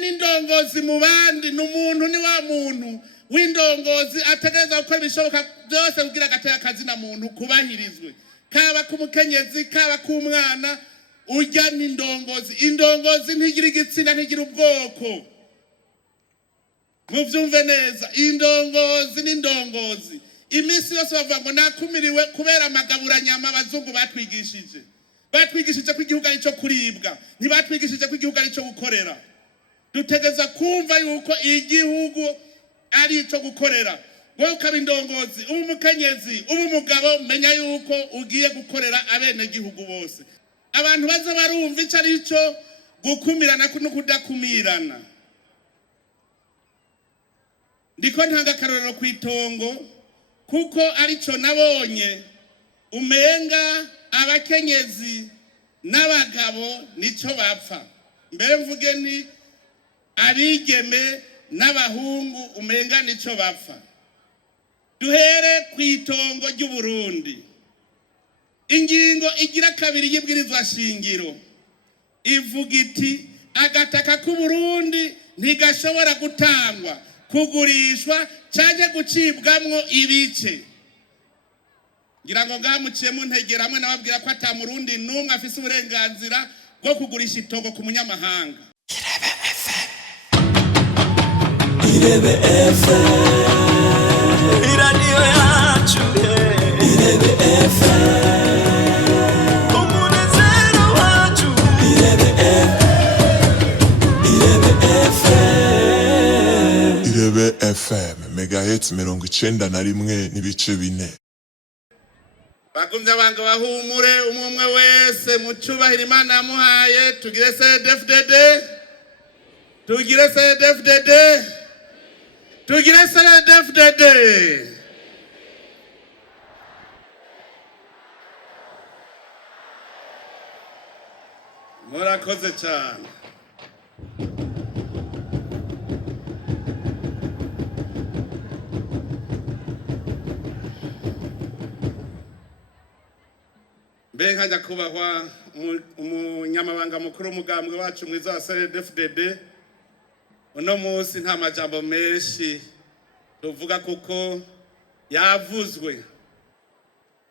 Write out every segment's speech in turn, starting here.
n'indongozi mu bandi n'umuntu ni wa muntu w'indongozi ategereza gukora ibishoboka byose kugira agateka kazina muntu kubahirizwe, kaba kumukenyezi kaba kumwana. Urya n'indongozi, indongozi ntigira igitsina ntigira ubwoko, muvyumve neza. Indongozi n'indongozi imisi yose bavuga ngo nakumiriwe kubera amagaburanyama abazungu batwigishije ko igihugu ari cyo kuribwa, ntibatwigishije ko igihugu ari cyo gukorera. Dutegeza kumva yuko igihugu ari cyo gukorera. Wowe ukaba indongozi, ubu umukenyezi, ubu umugabo, menya yuko ugiye gukorera abene gihugu bose. Abantu baza barumva icyo ari cyo gukumirana no kudakumirana. Ndiko ntanga akarorero ku itongo kuko ari cyo nabonye umenga abakenyezi n'abagabo nico bapfa. Mbere mvuge ni abigeme n'abahungu umenga nico bapfa. Duhere ku itongo ry'u Burundi. Ingingo igira kabiri y'ibwirizwa shingiro ivuga iti agataka k'u Burundi ntigashobora gutangwa, kugurishwa cyangwa gucibwamwo ibice. Ngira ngo ngamuciye mu ntegera hamwe nababwira ko ata Murundi n'umwe afise uburenganzira bwo kugurisha itongo ku munyamahanga. Irebe FM iradiyo yacu Irebe FM umunezero wacu Irebe FM megahertz 91 n'ibice 4. Bagumye abanga bahumure umwe wese mu cyubahiro Imana yamuhaye. Tugire CDFDD, tugire CDFDD, tugire CDFDD. Murakoze cyane. Benga nyakubahwa umunyamabanga mukuru w'umugambwe wacu mwiza wa CDFDD, uno munsi nta majambo menshi tuvuga kuko yavuzwe.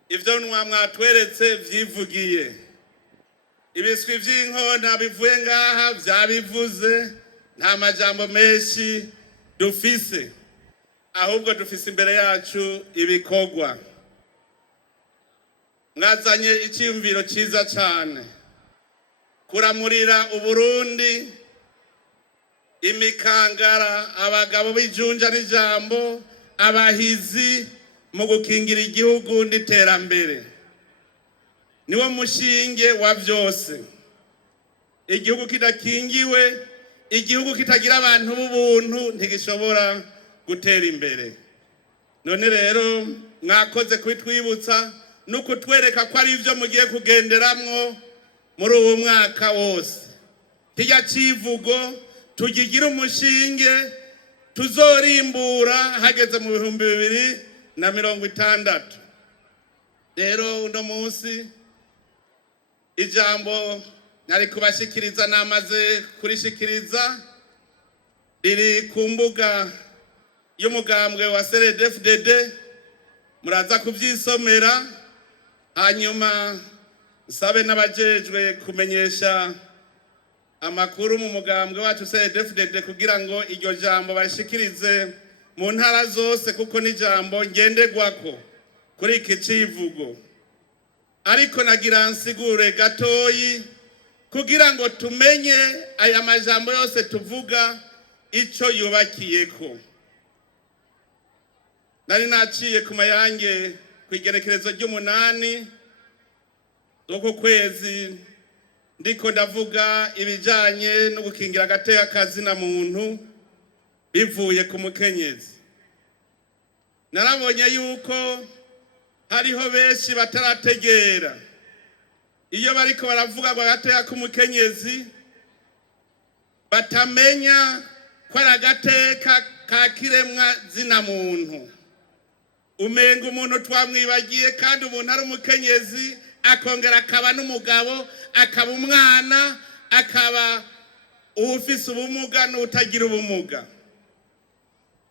Ivyo mwatweretse vyivugiye. Ibiswi vy'inkona bivuye ngaha vyabivuze. Nta majambo menshi dufise, ahubwo dufise imbere yacu ibikorwa. Mwazanye icyumviro cyiza cyane kuramurira Uburundi, imikangara, abagabo b'ijunja n'ijambo, abahizi mu gukingira igihugu n'iterambere. Niwo mushinge wa byose. Igihugu kidakingiwe, igihugu kitagira abantu b'ubuntu ntigishobora gutera imbere. None rero mwakoze kwitwibutsa nuko twereka ko ari ivyo mugiye kugenderamwo muri uwo mwaka wose. Kijya civugo tugigira umushinge tuzorimbura hageze mu 2060. Rero uno munsi ijambo nari kubashikiriza namaze kurishikiriza riri ku mbuga y'umugambwe wa CDFDD. Muraza kuvyisomera, hanyuma sabe n'abajejwe kumenyesha amakuru mu mugambwe wacu CDFDD kugira ngo iryo jambo bashikirize mu ntara zose, kuko ni jambo ngenderwako kuri iki civugo. Ariko nagira nsigure gatoyi kugira ngo tumenye aya majambo yose tuvuga ico yubakiyeko. Nari naciye ku mayange kwigerekerezo ry'umunani z'uko kwezi ndiko ndavuga ibijanye no gukingira agateka kazina muntu bivuye ku mukenyezi. Narabonye yuko hariho benshi batarategera iyo bariko baravuga ngo agateka k'umukenyezi, batamenya ko ari agateka ka kiremwa zina muntu. Umenga umuntu twamwibagiye, kandi umuntu ari umukenyezi akongera akaba n'umugabo, akaba umwana, akaba ufise ubumuga n'utagira ubumuga.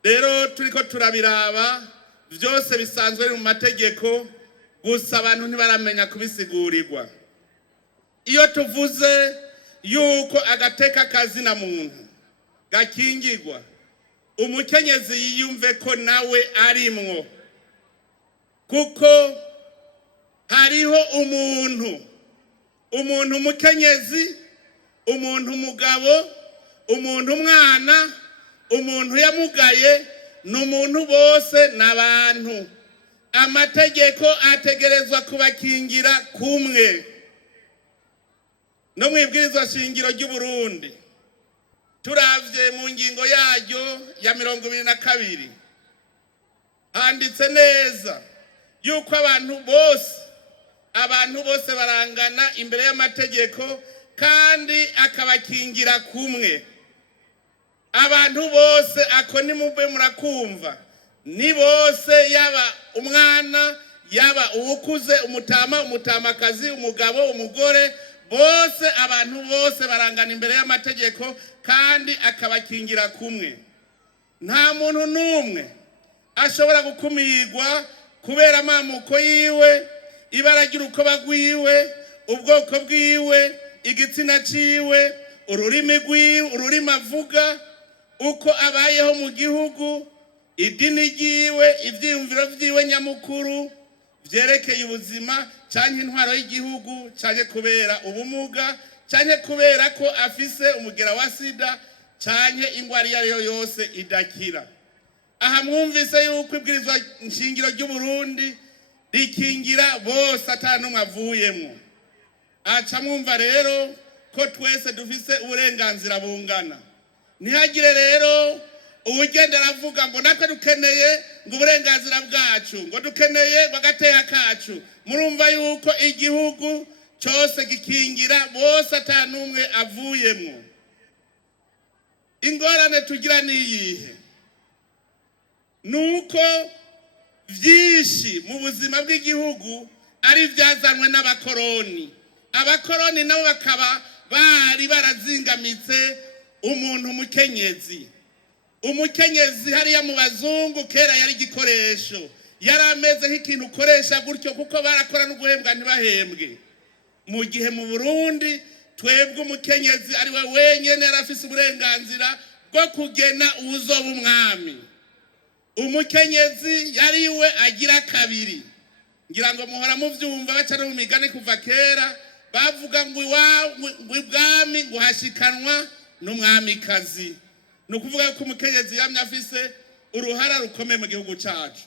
Rero turiko turabiraba byose bisanzwe mu mategeko, gusa abantu ntibaramenya kubisigurirwa. Iyo tuvuze yuko agateka kazina muntu gakingirwa, umukenyezi yiyumve ko nawe arimwo, kuko hariho umuntu umukenyezi, umuntu umugabo, umuntu umwana, umuntu yamugaye, n'umuntu bose n'abantu. Amategeko ategerezwa kubakingira kumwe. No mwibwirizwa shingiro ry'u Burundi turavye mu ngingo yaryo ya 22 handitse neza yuko abantu bose barangana imbere y'amategeko kandi akabakingira kumwe. Abantu bose ako nimube murakumva, ni bose, yaba umwana, yaba uwukuze, umutamakazi, umugabo, umugore, bose, abantu bose barangana imbere y'amategeko kandi akabakingira kumwe. Nta muntu n'umwe ashobora gukumirwa kubera amamuko yiwe, ibara ry'urukoba rwiwe, ubwoko bwiwe, igitsina ciwe, ururimi rwiwe, ururimi avuga, uko abayeho mu gihugu, idini ryiwe, ivyiyumviro vyiwe nyamukuru vyerekeye ubuzima canke intwaro y'igihugu, canke kubera ubumuga, canke kubera ko afise umugera wa sida, canke ingwara iyo ariyo yose idakira. Aha mwumvise yuko ibwirizwa nshingiro ry'u Burundi rikingira bose ata n'umwe avuyemwo. Aca mwumva rero ko twese dufise uburenganzira bungana. Ntihagire rero uwugenda aravuga ngo natwe dukeneye ngo uburenganzira bwacu, ngo dukeneye bagateka kacu. Murumva yuko igihugu cyose gikingira bose ata n'umwe avuyemwo. Ingorane tugira niyihe? Nuko vyinshi mu buzima bw'igihugu ari vyazanwe n'abakoroni. Abakoroni nabo bakaba bari barazingamitse umuntu umukenyezi. Umukenyezi hariya mu bazungu kera yari igikoresho, yari ameze nk'ikintu ukoresha gutyo kuko barakora no guhembwa ntibahembwe. Mu gihe mu Burundi twebwe umukenyezi ari we wenyene yarafise uburenganzira bwo kugena uzoba umwami. Umukenyezi yari we agira kabiri. Ngira ngo muhora muvyumva baca no mu migani kuva kera bavuga ngo ibwami ngo hashikanwa n'umwamikazi. Nukuvuga ko umukenyezi yamye afise uruhara rukomeye mu gihugu cacu,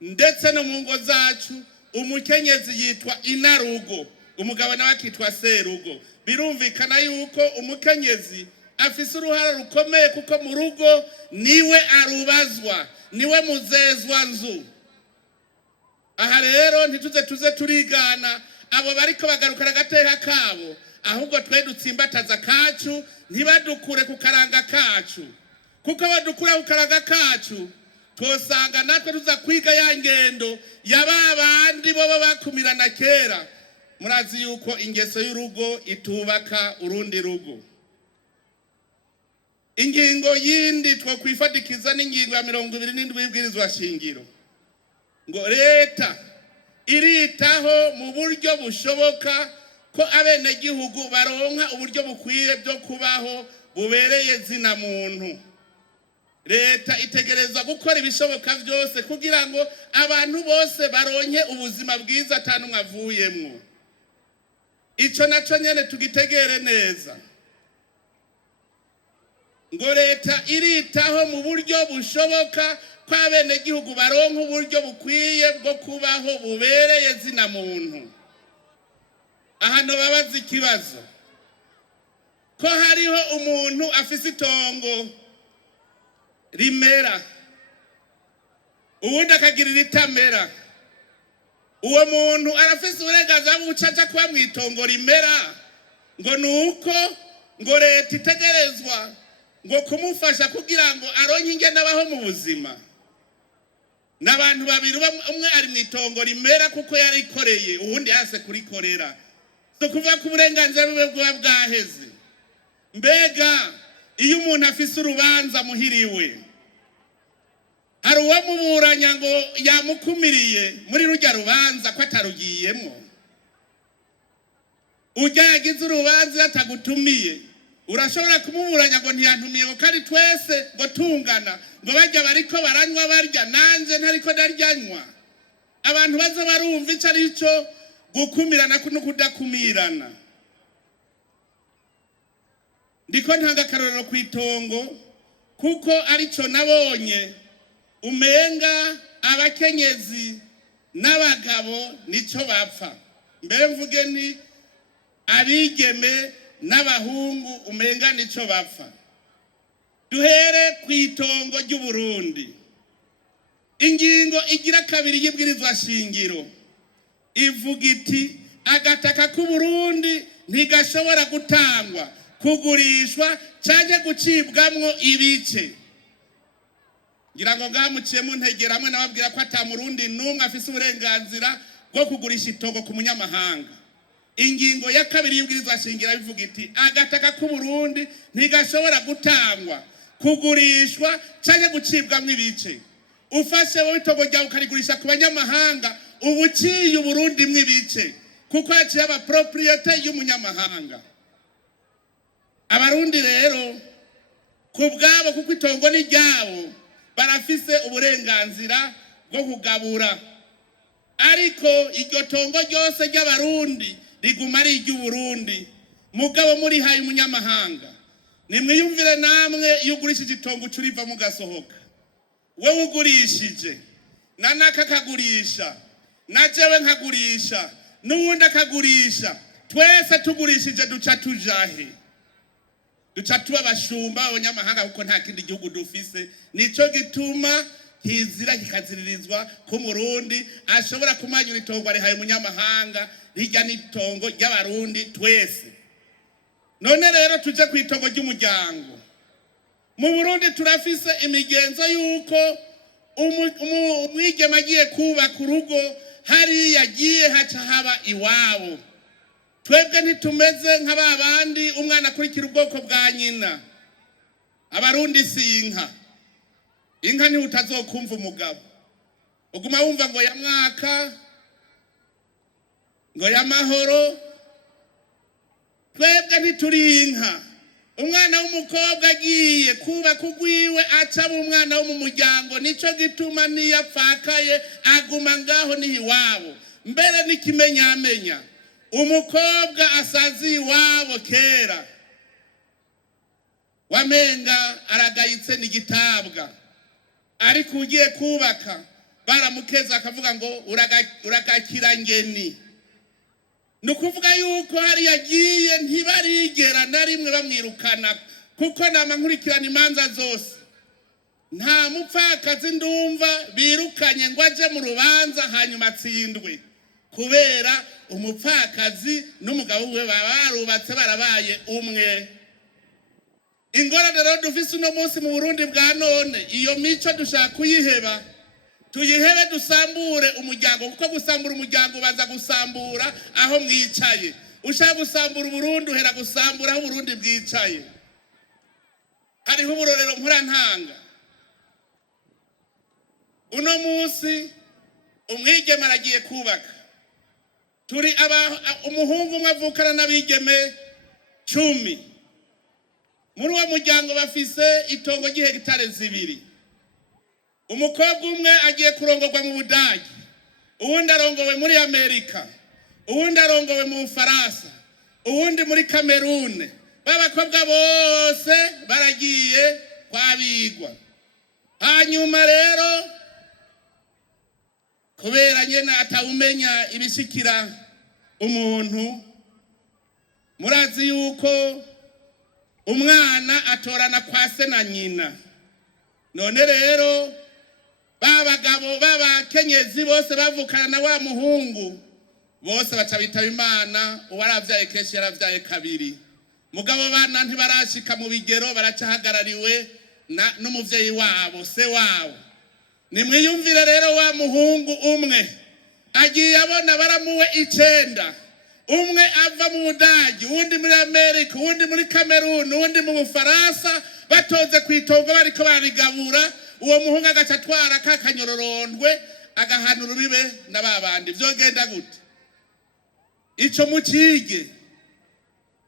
ndetse no mu ngo zacu. Umukenyezi yitwa inarugo, umugabo nawe akitwa serugo. Birumvikana yuko umukenyezi afise uruhara rukomeye kuko mu rugo niwe arubazwa, niwe muzezwa nzu. Aha rero ntituze turigana abo bariko bagarukana agateka kabo, ahubwo twe dutsimbataza kacu, ntibadukure ku karanga kacu. Kuko badukura ku karanga kacu twosanga natwe tuza kwiga ya ngendo ya babandi bo bakumirana kera. Murazi yuko ingeso y'urugo itubaka urundi rugo. Ingingo yindi two kwifadikiza n'ingingo ya 27 y'ibwirizwa shingiro ngo leta iritaho mu buryo bushoboka ko abene gihugu baronka uburyo bukwiye byo kubaho bubereye zina muntu. Leta itegereza gukora ibishoboka byose kugira ngo abantu bose baronke ubuzima bwiza atanumwe avuyemwo. Ico naco nyene tugitegere neza. Ngo leta iritaho mu buryo bushoboka ko abene gihugu baronka uburyo bukwiye bwo kubaho bubereye zina muntu. Ahano babaza ikibazo ko hariho umuntu afise itongo rimera, uwundi akagira ritamera. Uwo muntu arafise uburenganzira bwo gucaca kuba mu itongo rimera, ngo nuko ngo leta itegerezwa ngo kumufasha kugira ngo aronke ingene abaho mu buzima. N'abantu babiri, umwe ari mu itongo rimera kuko yarikoreye, uwundi yase kurikorera. So kuvuga ko uburenganzira bwe bwaheze. mbega iyo umuntu afise urubanza muhiriwe hari uwamuburanya ngo yamukumiriye muri rujya rubanza ko atarugiyemo, ujya yagize urubanza atagutumiye urashobora kumuburanya ngo ntiyantumiye ngo kandi twese ngo tungana ngo bajya bariko baranywa barya nanje ntariko ndaryanywa. Abantu baza barumva ico ari cyo gukumirana no kudakumirana. Ndiko ntanga akarorero kwitongo kuko arico nabonye umenga abakenyezi n'abagabo nico bapfa, mbere mvuge ni abigeme n'abahungu umenga nico bapfa. Duhere kwitongo ry'u Burundi, ingingo igira kabiri y'ibwirizwa shingiro ivuga iti agataka k'u Burundi ntigashobora gutangwa, kugurishwa canke gucibwamwo ibice. Ngira ngo ngamuciye mu ntegera hamwe nababwira ko ata murundi numwe afise uburenganzira bwo kugurisha itongo ku munyamahanga. Ingingo ya kabiri y'ibwirizwa shingiro bivuga iti agataka k'u Burundi ntigashobora gutangwa, kugurishwa canke gucibwamwo ibice. Ufashe wowe itongo ryawe ukarigurisha ku banyamahanga ubu uciye Uburundi mw'ibice kuko yaciye aba propriete y'umunyamahanga. Abarundi rero kubwabo kuko itongo ni ryabo barafise uburenganzira bwo kugabura, ariko iryo tongo ryose ry'abarundi riguma ari iry'Uburundi mugabo muri haye umunyamahanga. Nimwiyumvire namwe iyo ugurishije itongo ucuriva mugasohoka, wewe ugurishije na naka kagurisha na jewe nkagurisha n'uwundi akagurisha, twese tugurishije duca tujahe? Duca tuba abashumba abanyamahanga kuko nta kindi gihugu dufise. Nico gituma hizira kikaziririzwa ko Murundi ashobora kumanyura itongo ari haye umunyamahanga rijya n'itongo ry'abarundi twese. None rero tuje ku itongo ry'umuryango. Mu Burundi turafise imigenzo yuko umwigeme agiye kubaka urugo hari yagiye haca haba iwabo. Twebwe ntitumeze nk'ababandi umwana akurikira ubwoko bwa nyina. Abarundi si inka. Inka ni utazokumva umugabo, uguma wumva ngo ya mwaka ngo ya mahoro. Twebwe ntituri inka. Umwana w'umukobwa agiye kubaka ugwiwe aca umwana wo mu muryango, nico gituma niyapfakaye aguma ngaho ni iwabo. Mbere n'ikimenyamenya umukobwa asazi iwabo kera wamenga aragayitse n'igitabwa, ariko ugiye kubaka baramukeza akavuga ngo uragakira ngeni. Nukuvuga yuko hari yagiye ntibarigera na rimwe bamwirukana kuko nama nkurikirana imanza zose nta mupfakazi ndumva birukanye ngo aje mu rubanza hanyuma atsindwe, kubera umupfakazi n'umugabo we barubatse barabaye umwe. Ingorane rero dufise uno munsi mu Burundi bwa none, iyo mico dushaka kuyiheba, tuyihebe dusambure umuryango, kuko gusambura umuryango baza gusambura aho mwicaye. Ushaka gusambura Uburundi uhera gusambura aho Uburundi bwicaye. Hariho uburorero ntanga. Uno munsi umwigeme aragiye kubaka, turi umuhungu umwe avukana n'abigeme 10. Muri uwo muryango bafise itongo ry'ihegitare 2. Umukobwa umwe agiye kurongorwa mu Budagi, uwundi arongowe muri Amerika, uwundi arongowe mu Faransa, uwundi muri Kamerune. Babakobwa bose baragiye kwabigwa. Hanyuma rero kubera nyene atawumenya ibishikira umuntu, murazi yuko umwana atorana kwa se na nyina. None rero babagabo babakenyezi bose bavukana na wa muhungu bose baca bitaba Imana. Uwaravyaye kenshi yaravyaye kabiri. Mugabo bana ntibarashika mu bigero, baracahagarariwe n'umuvyeyi wabo, se wabo. Nimwiyumvire rero wa muhungu umwe agiye abona baramuwe 9, umwe ava mu Budagi, uwundi muri Amerika, uwundi muri Kameruni, uwundi mu Bufaransa, batoze kwitongo bariko barigabura, uwo muhungu agaca atwara kakanyororondwe agahanura bibe n'ababandi. Vyogenda gute? Ico mukige.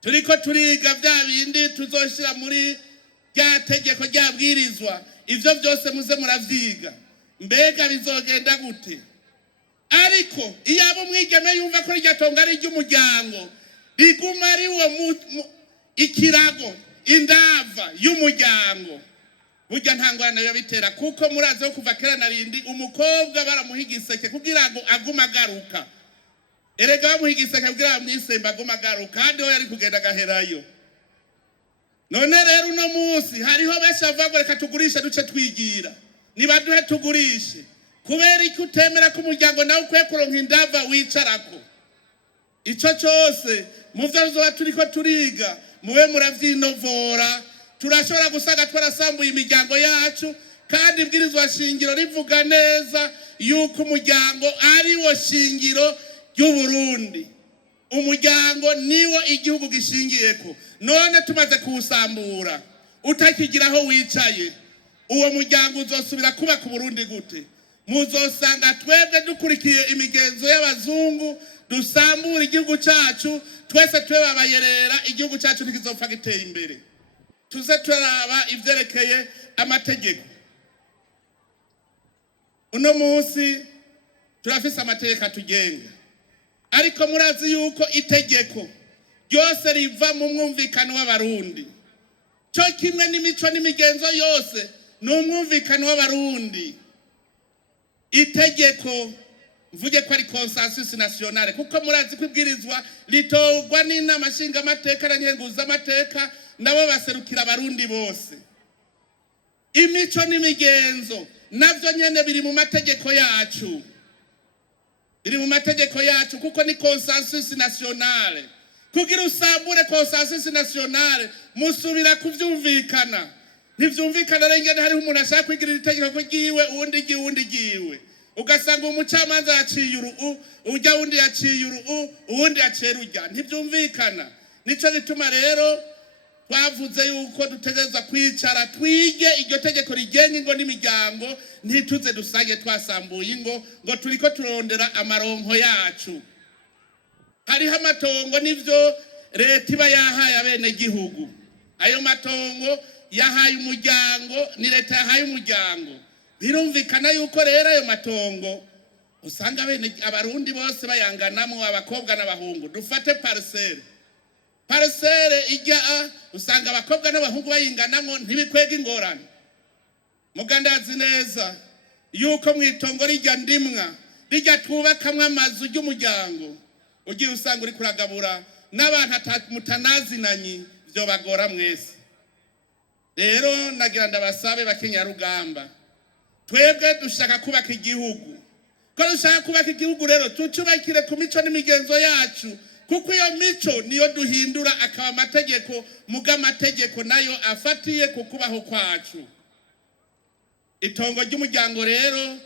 Turiko turiga vya bindi tuzoshira muri rya tegeko ryabwirizwa, ivyo byose muze muravyiga. Mbega bizogenda gute? Ariko iyo abo mwigeme yumva ko rya tonga ari ry'umuryango, riguma ari wo ikirago, indava y'umuryango, burya ntangwana yo bitera, kuko muraze kuva kera narindi umukobwa baramuhigiseke kugira ngo aguma garuka. Erega bamuhigiseke kugira ngo mwisemba aguma garuka, kandi ho yari kugenda gaherayo. None rero uno munsi hariho benshi bavuga reka tugurisha duce twigira. Nibaduhe tugurishe. Kubera iki utemera ko umuryango nawe ukwiye kuronka indava wicarako? Ico cyose muvyo tuzoba turiko turiga mube muravyinovora. Turashobora gusaga twarasambuye imiryango yacu, kandi ibwirizwa shingiro rivuga neza yuko umuryango ari wo shingiro y'u Burundi. Umuryango niwo igihugu gishingiyeko. None tumaze kuwusambura utakigiraho wicaye, uwo muryango uzosubira kuba ku Burundi gute? Muzosanga twebwe dukurikiye imigenzo y'abazungu, dusambura igihugu cyacu, twese twebabayerera, igihugu cyacu ntikizopfa giteye imbere. Tuze turaba ivyerekeye amategeko. Uno munsi turafise amategeko atugenga, ariko murazi yuko itegeko ryose riva mu mwumvikano w'abarundi. Cyo kimwe n'imico n'imigenzo yose ni umwumvikano w'abarundi. Itegeko mvuge ko ari consensus nationale, kuko murazi kwibwirizwa litogwa n'inama nshinga amateka na nkenguza amateka, nabo baserukira abarundi bose. Imico n'imigenzo navyo nyene biri mu mategeko yacu, biri mu mategeko yacu, kuko ni consensus nationale. Kugira usambure consensus nationale musubira kuvyumvikana. Ntivyumvikana rengene hari umuntu ashaka kwigira itegeko ko giwe uwundi giwe. Ugasanga umucamanza yaciye ujya wundi yaciye uwundi yaciye urujya. Ntivyumvikana. Nico gituma rero twavuze yuko dutegereza kwicara twige iryo tegeko rigenga ingo n'imiryango, ntituze dusange twasambuye ingo ngo turiko turondera amaronko yacu. Hariho amatongo nivyo leta iba yahaye abene gihugu. Ayo matongo yahaye umuryango, ni leta yahaye umuryango. Birumvikana yuko rero ayo matongo usanga bene abarundi bose bayanganamwo, abakobwa n'abahungu. Dufate parcelle ijya usanga abakobwa n'abahungu bayinganamwo, ntibikwega ingorane. Mugandazi neza yuko mwitongo rijya ndimwa rijya tubakamwe amazu y'umuryango, ugiye usanga uri kuragabura n'abantu mutanazinanyi, byo bagora mwese. Rero nagira ndabasabe bakenyarugamba, twebwe dushaka kubaka igihugu. Ko dushaka kubaka igihugu rero tucubakire ku mico n'imigenzo yacu, kuko iyo mico niyo duhindura akaba amategeko, muga amategeko nayo afatiye ku kubaho kwacu. Itongo ry'umuryango rero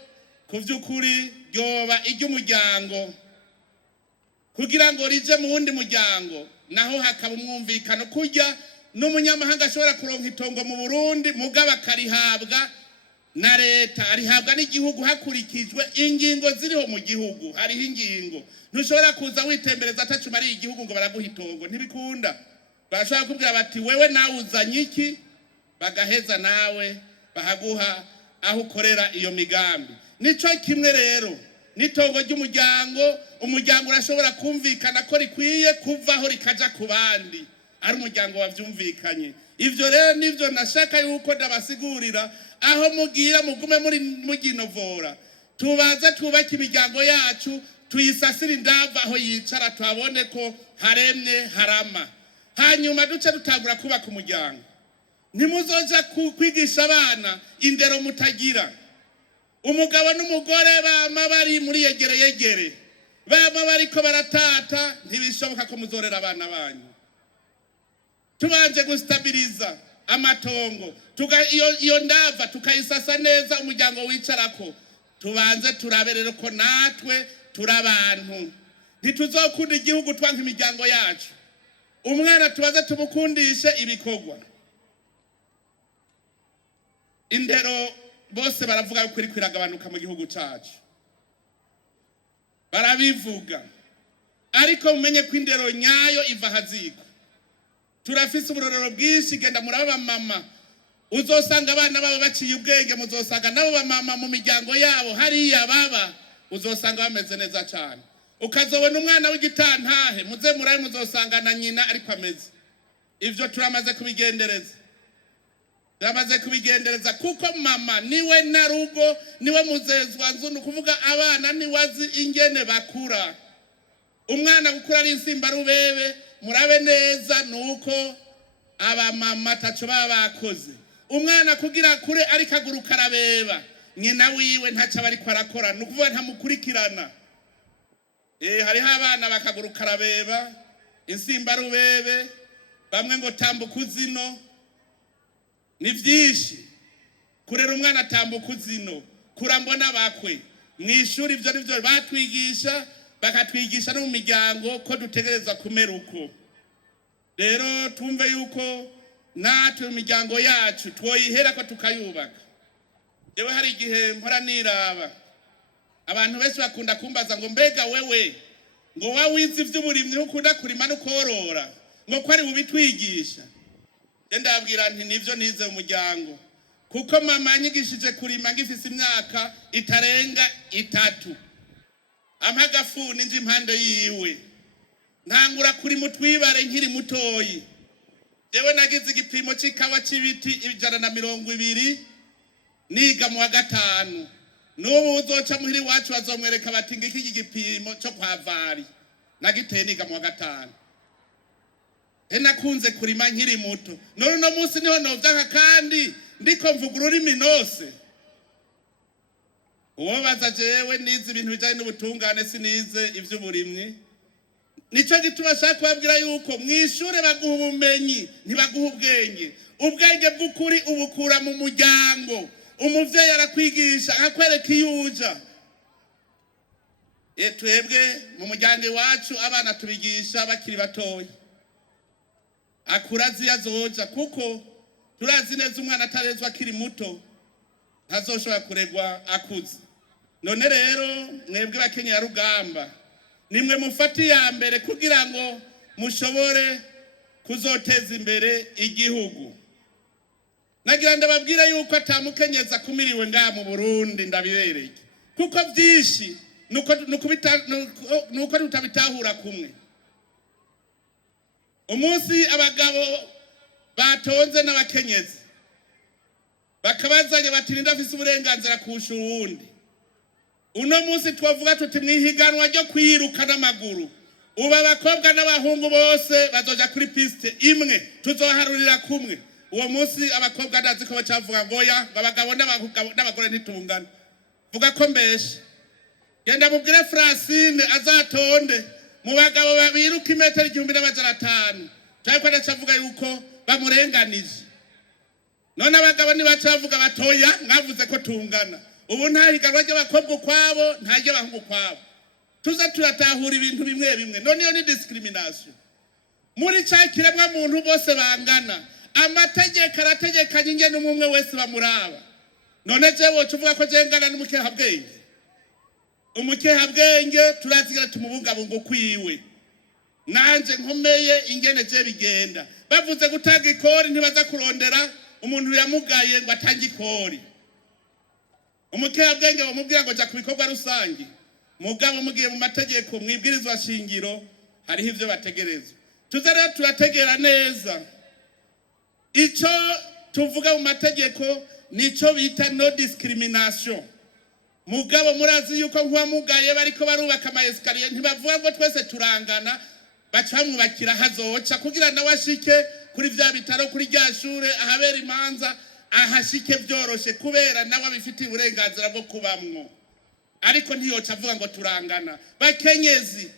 ku vy'ukuri ryoba iry'umuryango, kugira ngo rije mu wundi muryango naho hakaba umwumvikano. Kurya n'umunyamahanga ashobora kuronka itongo mu Burundi, muga bakarihabwa na leta, arihabwa n'igihugu hakurikijwe ingingo ziriho mu gihugu. Hariho ingingo, ntushobora kuza witembereza atacuma ari igihugu ngo baraguha itongo, ntibikunda. Barashobora kubwira bati wewe nawe uzanye iki, bagaheza nawe bahaguha aho ukorera iyo migambi. Nico kimwe rero n'itongo ry'umuryango. Umuryango urashobora kumvikana ko rikwiye kuvaho rikaja ku bandi, ari umuryango wavyumvikanye. Ivyo rero nivyo nashaka yuko ndabasigurira, aho mugira mugume muri muginovora. Tubaze twubake imiryango yacu, tuyisasire indava aho yicara, twabone ko haremye harama, hanyuma duce dutangura kubaka umuryango. Ntimuzoja kwigisha abana indero mutagira. Umugabo n'umugore bama bari muri yegere, bama bariko baratata, ntibishoboka ko muzorera abana banyu. Tubanje gustabiliza amatongo, iyo ndava tukayisasa neza, umuryango wicarako. Tubanze turabe rero ko natwe turabantu, ntituzokunda igihugu twanka imiryango yacu. Umwana tubaze tumukundishe ibikorwa. Indero bose baravuga yuko iri kwiragabanuka mu gihugu cyacu, barabivuga, ariko mumenye ko indero nyayo iva haziko. Turafise uburorero bwinshi, genda muraba mama uzosanga abana babo baciye ubwenge, muzosanga nabo bamama mu miryango yabo hariya baba uzosanga bameze neza cyane. Ukazobona umwana w'igitantahe muze murabe muzosanga na nyina ariko ameze. Ivyo turamaze kubigendereza kuko mama niwe narugo, niwe muzezwa nzu, nukuvuga abana niwazi ingene bakura. Umwana gukura ari insimba rubebe, murabe neza nuko aba mama taco baba bakoze. Umwana kugira kure ari kaguru karabeba, nyina wiwe ntaca bari kwarakora, nukuvuga ntamukurikirana. Hariho abana bakaguru karabeba, insimba rubebe, bamwe ngo tambuka uzino. Ni vyinshi kurera umwana tambuka uzino, kurambona bakwe mwishuri. Ivyo nivyo batwigisha, bakatwigisha no mu miryango ko dutegereza kumera uko. Rero tumve yuko natwe mu miryango yacu twoyihera ko tukayubaka. Jewe hari igihe mpora niraba, abantu benshi bakunda kumbaza ngo mbega wewe ngo wawize ivy'uburimyi ukunda kurima no korora ngo ko ari bubitwigisha. Ndabwira nti nivyo nize mu muryango, kuko mama yanyigishije kurima ngifise imyaka itarenga 3. Amagafuni nje impande yiwe, ntangura kuri mutwibare nkiri mutoyi. Jewe nagize igipimo c'ikawa c'ibiti 120 niga mu wa 5. N'ubu uzoca muhiri wacu bazomwereka bati ngiki igipimo cyo kwa Vari, nagiteye niga mu wa 5. Nakunze kurima nkiri muto, none no munsi niho novyaka kandi ndiko mvuga ururimi nose. Uwo baza jewe nize ibintu bijanye n'ubutungane, sinize ivy'uburimyi. Nico gituma shaka kubabwira yuko mwishure baguha ubumenyi ntibaguha ubwenge. Ubwenge bw'ukuri ubukura mu muryango. Umuvyeyi arakwigisha akakwereka iyuja. Twebwe mu muryango wacu abana tubigisha bakiri batoyi, akura ziyazoja, kuko turazi neza umwana atarezwa akiri muto ntazoshobora kuregwa akuze. None rero mwebwe bakenyera rugamba, nimwe mufati ya mbere kugira ngo mushobore kuzoteza imbere igihugu. Nagira ndababwira yuko atamukenyeza kumiriwe nga mu Burundi ndabibereye, kuko byinshi nuko tutabitahura kumwe. Umunsi abagabo batonze n'abakenyezi bakabazanya bati ndafise uburenganzira kurusha uwundi. Uno munsi twavuga tuti mwihiganwa ryo kwiruka n'amaguru, uba abakobwa n'abahungu bose bazoja kuri piste imwe, tuzoharurira kumwe. Uwo munsi abakobwa ndazi ko bacavuga ngoya babagabo n'abagore ntitungana. Vuga ko mbeshe. Genda mubwire Francine azatonde mu bagabo babiruka imetero 1500. Cyangwa ndacavuga yuko bamurenganije. None abagabo nibacavuga batoya mwavuze ko tungana. Ubu nta higanwa ry'abakobwa ukwabo nta ry'abahungu kwabo. Tuza turatahura ibintu bimwe bimwe. None yo ni discrimination. Muri cyakiremwa muntu bose bangana. Amategeko arategekanye ingene umwe wese bamuraba. None jewe tuvuga ko jengana n'umukeha bwenge. Umukeha bwenge turazigira tumubungabungo kwiwe. Nanje nkomeye ingene je bigenda. Bavuze gutanga ikori ntibaza kurondera umuntu yamugaye ngo atange ikori. Umukeha bwenge bamubwira ngo ja kubikorwa rusangi. Mugabo mugiye mu mategeko mwibwirizwa shingiro hariho ivyo bategerezwa. Tuzara turategera neza. Ico tuvuga mu mategeko nico bita no discrimination. Mugabo murazi yuko nkuwa mugaye bariko barubaka ama escalier ntibavuga ngo twese turangana, bacamwubakira hazoca kugira nawe ashike kuri vya bitaro, kuri rya shure ahabera imanza ahashike byoroshe, kubera nawe abifitiye uburenganzira bwo kubamwo. Ariko ntiyoca avuga ngo turangana. Bakenyezi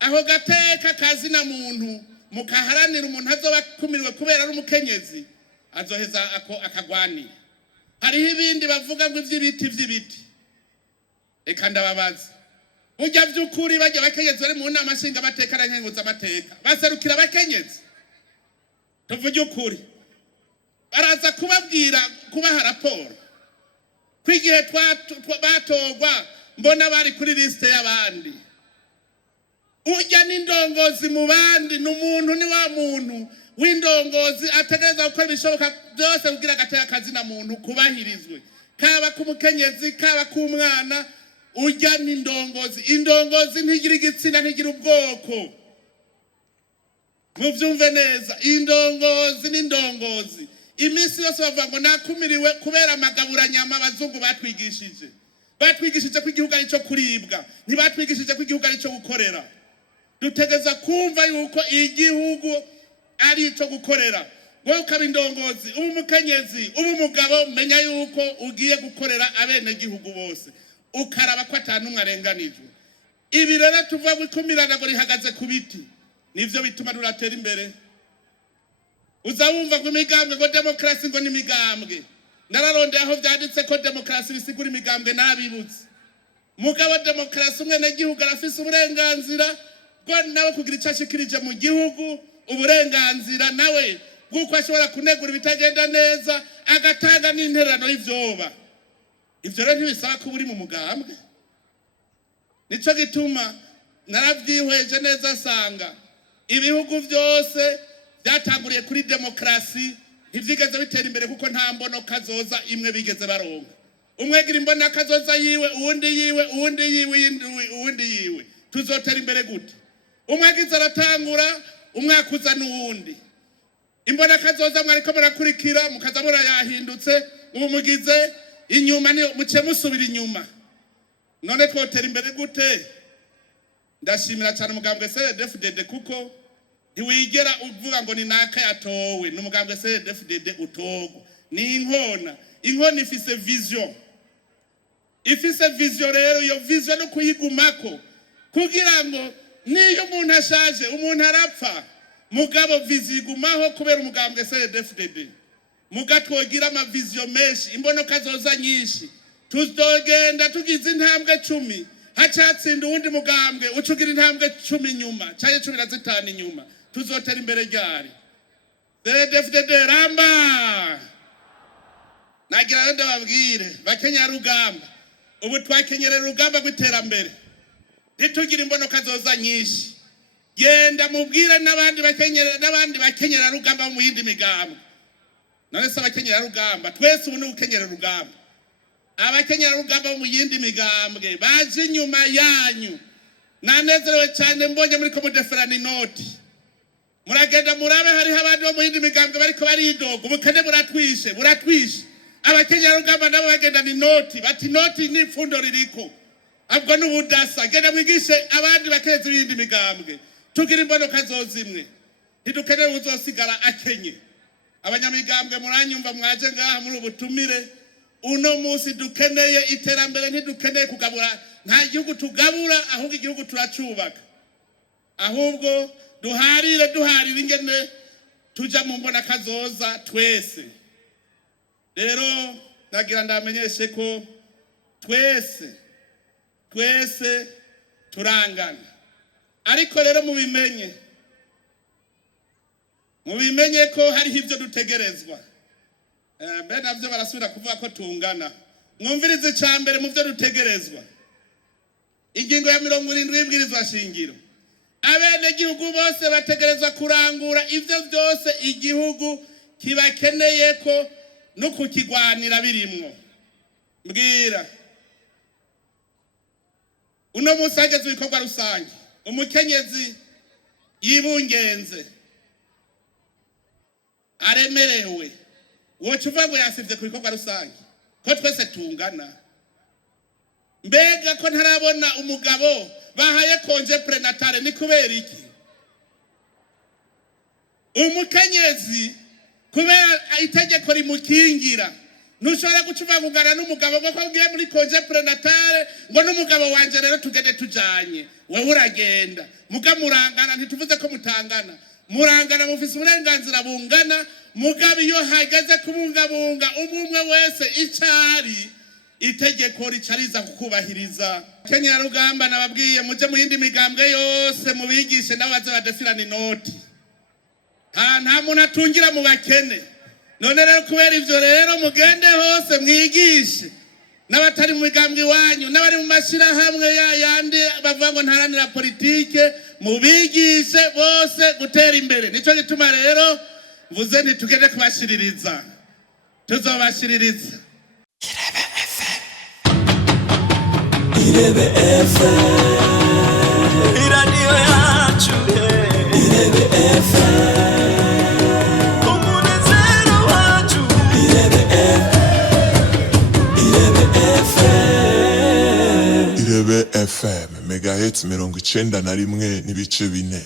aho gateka kazi na muntu mukaharanira umuntu azoba kumiriwe kubera ari umukenyezi azoheza akagwanira. Hariho ibindi bavuga ngo ivy'ibiti. Eka ndababaza, ujya vy'ukuri bajya abakenyezi bari mu nama nshinga amateka na nkenguza amateka baserukira abakenyezi tuvuge ukuri baraza kubabwira kubaha raporo kwigihe batogwa mbona bari kuri liste y'abandi ujya n'indongozi mu bandi n'umuntu ni wa muntu w'indongozi ategereza gukora ibishoboka byose kugira agateka akazi na muntu kubahirizwe kaba kumukenyezi kaba kumwana ujya n'indongozi indongozi ntigira igitsina ntigira ubwoko muvyumve neza indongozi n'indongozi imisi yose bavuga ngo nakumiriwe kubera amagaburanyama abazungu batwigishije ko igihugu ari cyo kuribwa ntibatwigishije ko igihugu ari cyo gukorera dutegeza kumva yuko igihugu ari cyo gukorera wowe ukaba indongozi ubu umukenyezi ubu umugabo menya yuko ugiye gukorera abene gihugu bose ukaraba ko atanumwe arenganijwe ibi rero tuvuga ngo ikumirana ngo rihagaze ku biti nivyo bituma duratera imbere uzawumva ngo imigambwe ngo demokrasi ngo n'imigambwe nararondeye aho vyanditse ko demokrasi bisigura imigambwe nabibutse mugabo demokrasi umwene gihugu arafise uburenganzira bwo nawe kugira icyo ashikirije mu gihugu uburenganzira nawe bw'uko ashobora kunegura ibitagenda neza agatanga n'intererano y'ivyoba ivyo rero ntibisaba ko uri mu mugambwe nico gituma naravyihweje neza asanga ibihugu byose byatanguriye kuri demokrasi ntivyigeze bitera imbere kuko nta mbono kazoza imwe bigeze baronka umwegira imbona kazoza yiwe uwundi yiwe tuzotera imbere gute umwagize aratangura umwakuza n'uwundi imbona kazoza mwariko murakurikira mukaza murayahindutse ubu mugize inyuma ni muce musubira inyuma none twotera imbere gute ndashimira cyane umugambwe CNDD-FDD kuko ntiwigera uvuga ngo ni naka yatowe n'umugambwe CNDD-FDD utogwa ni inkona ifise vision rero iyo vision no kuyigumako kugira ngo niyo umuntu ashaje umuntu arapfa mugabo vision igumaho kubera umugambwe CNDD-FDD mugatwogira ama vision menshi imbonoka zoza nyinshi tuzogenda tugize intambwe 10 hacatsinda uwundi mugambwe ucugira intambwe 10 nyuma caye 15 nyuma tuzotera imbere ryari CNDD-FDD ramba nagira ndo babwire bakenya rugamba ubu twakenyere rugamba gwiterambere ntitugira imbonoka zoza nyinshi genda mubwire n'abandi bakenyera rugamba mu yindi migambwe none se abakenyera rugamba twese ubu ni ukenyera rugamba abakenyera rugamba mu yindi migambwe baje inyuma yanyu nanezerewe cyane mbonye muri ko mudeferana inoti muragenda murabe hariho abandi bo mu yindi migambwe bariko baridoga ubukene buratwishe abakenyera rugamba nabo bagendana inoti bati inoti ni ipfundo ririko abwo n'ubudasa genda mwigishe abandi bakenyezi b'iyindi migambwe tugira imbonoka zozimwe ntidukeneye uzosigara akenye abanyamigambwe muranyumva mwaje ngaha muri ubutumire uno munsi dukeneye iterambere ntidukeneye kugabura nta gihugu tugabura ahubwo igihugu turacubaka ahubwo duharire ingene tuja mu mbona kazoza twese rero nagira ndamenyeshe ko twese turangana ariko rero mubimenye ko hariho ivyo dutegerezwa mbe navyo barasubira kuvuga ko tungana mwumvirize icambere mu vyo dutegerezwa ingingo ya 70 y'ibwirizwa shingiro abene gihugu bose bategerezwa kurangura ivyo byose igihugu kibakeneye ko no kukigwanira birimwo mbwira uno munsi hageze ibikorwa rusange umukenyezi yibungenze aremerewe woca uvuga ngo yasivye ku bikorwa rusange ko twese tungana mbega ko ntarabona umugabo bahaye konje prenatale ni kubera iki umukenyezi kubera itegeko rimukingira nushobora gucuva kugana n'umugabo ngo kwagiye muri konje prenatale ngo n'umugabo wanje rero tugende tujanye wewe uragenda mugamurangana ntituvuze ko mutangana murangana mufise uburenganzira bungana mugabe iyo hageze kubungabunga umwe wese icari itegeko ricariza kukubahiriza. Kenya rugamba nababwiye muje mu yindi migambwe yose mubigishe n'abaze badefirana inoti. Nta muntu atungira mu bakene. None rero kubera ivyo rero mugende hose mwigishe n'abatari mu migambwe wanyu n'abari mu mashirahamwe yandi bavuga ngo ntaranira politike mubigishe bose gutera imbere. Nico gituma rero mvuze ntitugende kubashiririza, tuzobashiririza. Irebe FM, iradiyo yacu. Irebe FM, umunezero wacu. Irebe FM, Irebe FM, megahertz 91.4.